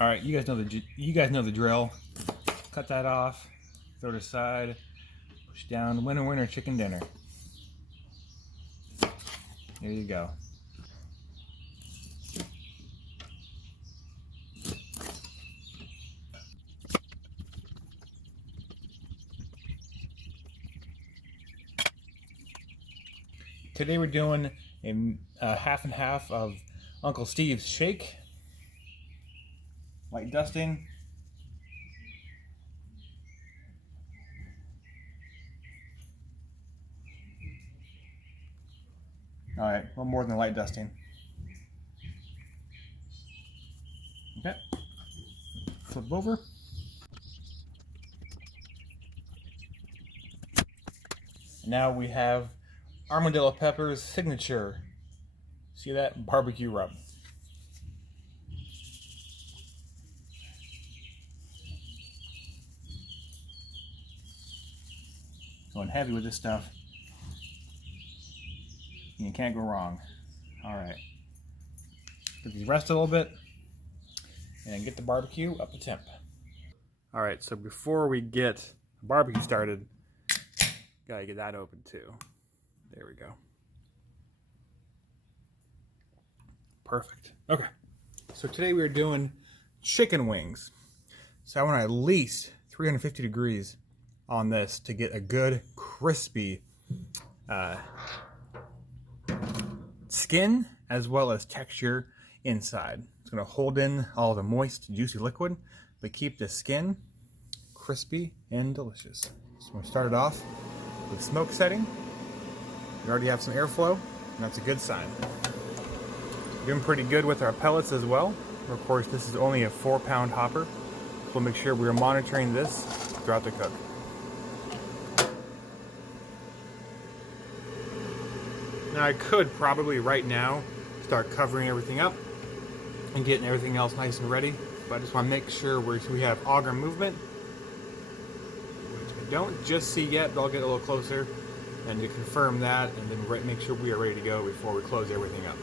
All right, you guys know the drill. Cut that off, throw it aside, push down. Winner, winner, chicken dinner. Here you go. Today we're doing a half and half of Uncle Steve's shake. Light dusting. All right, a little more than light dusting. Okay, flip over. Now we have Armadillo Pepper's signature. See that? Barbecue rub. Going heavy with this stuff. You can't go wrong. All right. Let these rest a little bit and get the barbecue up to temp. All right, so before we get the barbecue started, gotta get that open too. There we go. Perfect. Okay. So today we're doing chicken wings. So I want at least 350 degrees on this to get a good crispy skin as well as texture inside. It's going to hold in all the moist, juicy liquid, but keep the skin crispy and delicious. So I'm going to start it off with smoke setting. We already have some airflow, and that's a good sign. Doing pretty good with our pellets as well. Of course, this is only a 4-pound hopper, so we'll make sure we're monitoring this throughout the cook. Now I could probably right now start covering everything up and getting everything else nice and ready, but I just want to make sure we have auger movement, which I don't just see yet, but I'll get a little closer and to confirm that, and then make sure we are ready to go before we close everything up.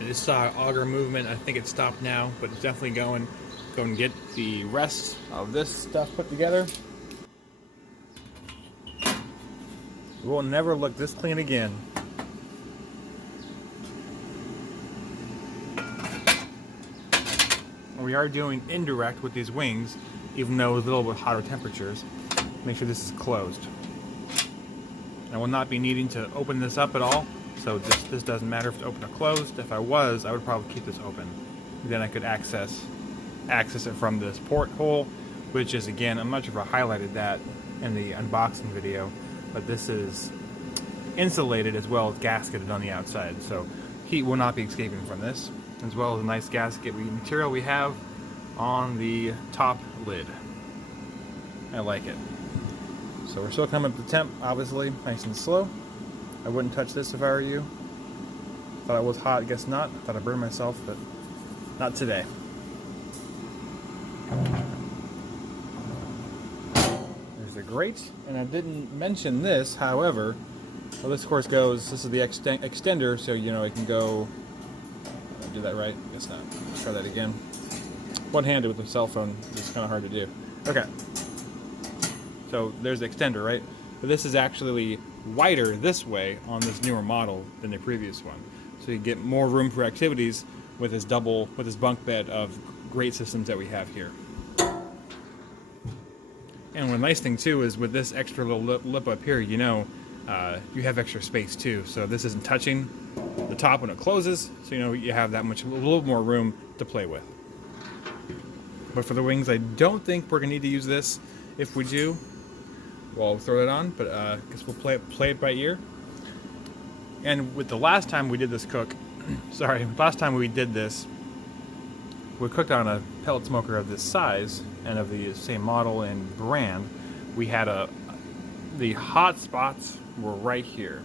I just saw auger movement. I think it stopped now, but it's definitely going. Go and get the rest of this stuff put together. We will never look this clean again. We are doing indirect with these wings, even though it's a little bit hotter temperatures. Make sure this is closed. I will not be needing to open this up at all, so this doesn't matter if it's open or closed. If I was, I would probably keep this open. Then I could access it from this porthole, which is, again, I'm not sure if I highlighted that in the unboxing video, but this is insulated as well as gasketed on the outside, so heat will not be escaping from this, as well as a nice gasket material we have on the top lid. I like it. So we're still coming up to temp, obviously, nice and slow. I wouldn't touch this if I were you. Thought it was hot, guess not. Thought I'd burn myself, but not today. There's the grate, and I didn't mention this, however, well, this of course goes, this is the extender, so you know it can go, did I do that right? Guess not. Let's try that again. One-handed with the cell phone is kind of hard to do. Okay. So there's the extender, right? But this is actually wider this way on this newer model than the previous one. So you get more room for activities with this bunk bed of grate systems that we have here. And one nice thing too is with this extra little lip up here, you know, you have extra space too. So this isn't touching the top when it closes, so you know you have that much, a little more room to play with. But for the wings, I don't think we're gonna need to use this. If we do, well, we'll throw it on, but I guess we'll play it by ear. And with the last time we did this cook, last time we did this, we cooked on a pellet smoker of this size and of the same model and brand. We had the hot spots were right here.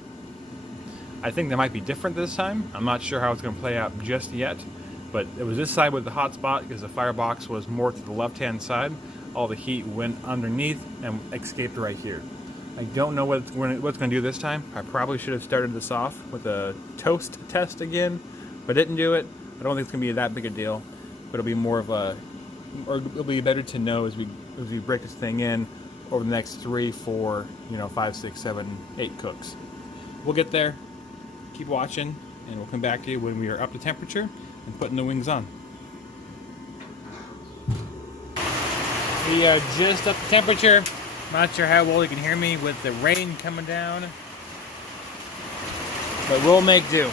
I think they might be different this time. I'm not sure how it's going to play out just yet, but it was this side with the hot spot because the firebox was more to the left-hand side. All the heat went underneath and escaped right here. I don't know what it's going to do this time. I probably should have started this off with a toast test again, but didn't do it. I don't think it's going to be that big a deal. but it'll be more of a, or it'll be better to know as we break this thing in over the next 3, 4, 5, 6, 7, 8 cooks. We'll get there. Keep watching, and we'll come back to you when we are up to temperature and putting the wings on. We are just up to temperature. Not sure how well you can hear me with the rain coming down, but we'll make do.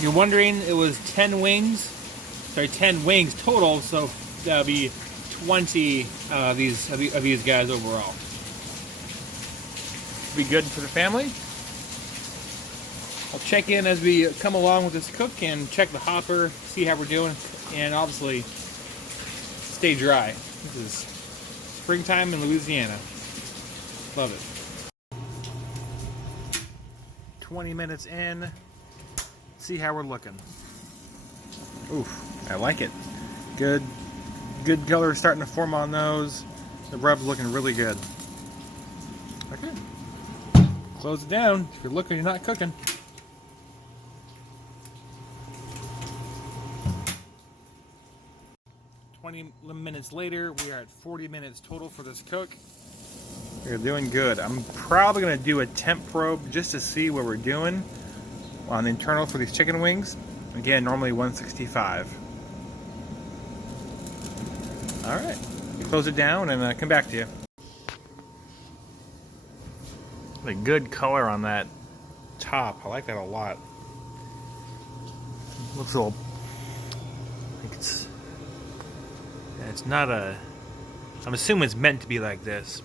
You're wondering, it was 10 wings total, so that'll be 20 of these guys overall. Be good for the family. I'll check in as we come along with this cook and check the hopper, see how we're doing, and obviously stay dry. This is springtime in Louisiana. Love it. 20 minutes in. See how we're looking. Oof, I like it. Good color starting to form on those. The rub's looking really good. Okay. Close it down. If you're looking, you're not cooking. Minutes later, we are at 40 minutes total for this cook. We're doing good. I'm probably going to do a temp probe just to see what we're doing on the internal for these chicken wings. Again, normally 165. All right, close it down and come back to you. A good color on that top. I like that a lot. Looks a little. I think it's not a. I'm assuming it's meant to be like this.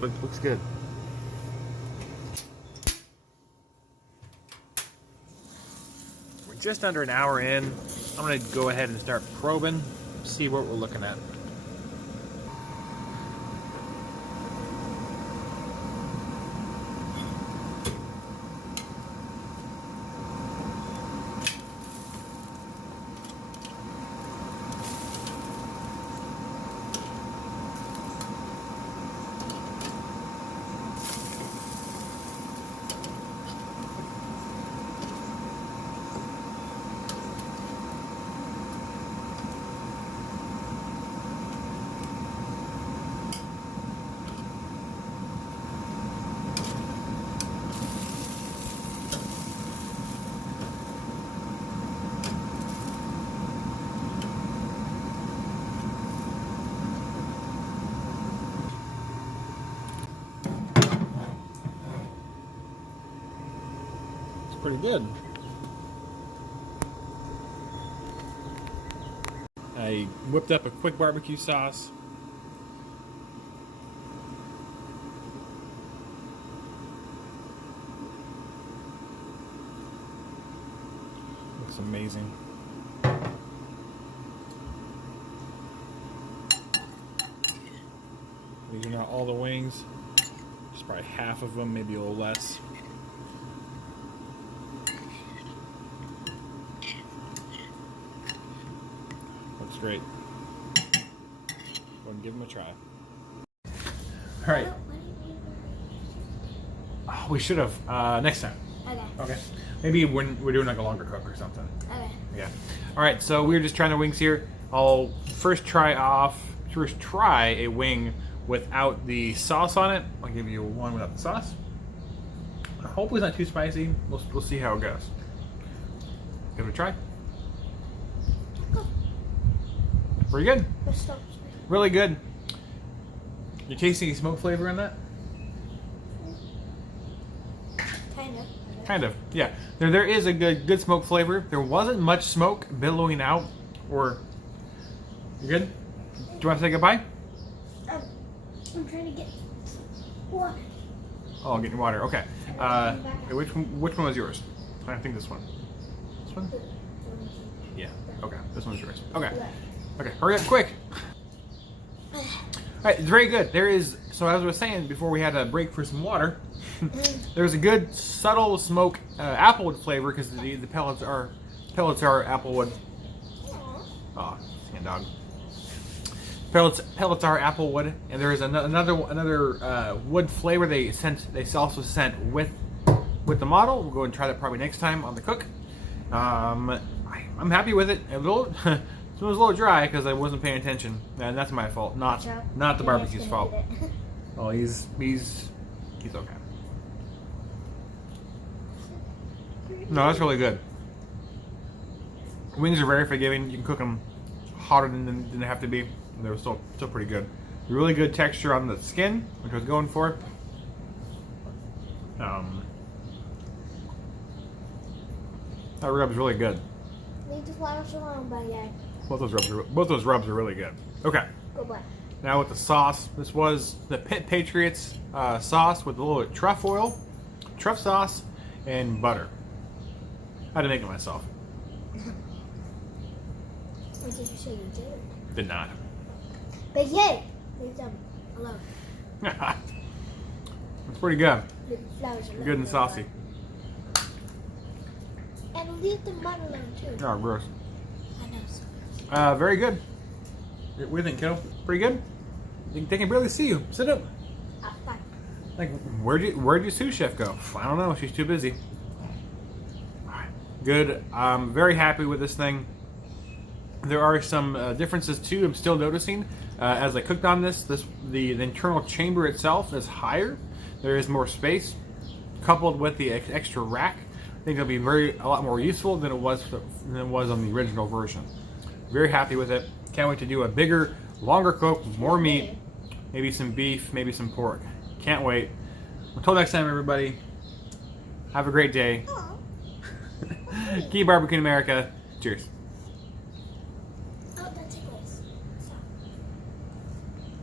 Looks good. Just under an hour in. I'm going to go ahead and start probing, see what we're looking at. Pretty good. I whipped up a quick barbecue sauce. Looks amazing. These are not all the wings, just probably half of them, maybe a little less. Great. Go ahead and give them a try. All right. Oh, we should have next time. Okay. Maybe when we're doing like a longer cook or something. Okay. Yeah. All right. So we're just trying the wings here. I'll first try a wing without the sauce on it. I'll give you one without the sauce. Hopefully it's not too spicy. We'll see how it goes. Give it a try. Pretty good. Really good. You tasting any smoke flavor in that? Kind of, yeah. There is a good smoke flavor. There wasn't much smoke billowing out or You good? Do you want to say goodbye? I'm trying to get water. Oh, getting water. Okay. Which one was yours? I think this one. This one? Yeah. Okay. This one's yours. Okay. Okay. Hurry up, quick. All right. It's very good. There is. So as I was saying before, we had a break for some water. There's a good subtle smoke, applewood flavor because the pellets are applewood. Oh, sand dog. Pellets are applewood, and there is another wood flavor they also sent with the model. We'll go and try that probably next time on the cook. I'm happy with it. It was a little dry because I wasn't paying attention, and that's my fault, not the barbecue's fault. Oh, he's okay. No, that's really good. Wings are very forgiving. You can cook them hotter than they have to be. They were still pretty good. Really good texture on the skin, which I was going for. That rub's really good. Need to flash along, by yeah. Both those rubs are really good. Okay. Goodbye. Now with the sauce, this was the Pit Patriots sauce with a little bit of truff oil, truff sauce, and butter. I had to make it myself. What did you say you did? Did not. But yay! Leave them alone. It's pretty good. Leave the flowers alone. Good and saucy. And leave the mud alone too. Oh, gross. I know. So gross. Very good. What do you think, kiddo? Pretty good? They can barely see you. Sit up. Fine. Like, where'd your sous chef go? I don't know. She's too busy. All right. Good. I'm very happy with this thing. There are some differences too. I'm still noticing as I cooked on this. The internal chamber itself is higher. There is more space, coupled with the extra rack. I think it'll be a lot more useful than it was on the original version. Very happy with it. Can't wait to do a bigger, longer cook, more meat, maybe some beef, maybe some pork. Can't wait. Until next time, everybody. Have a great day. Keep barbecuing America. Cheers.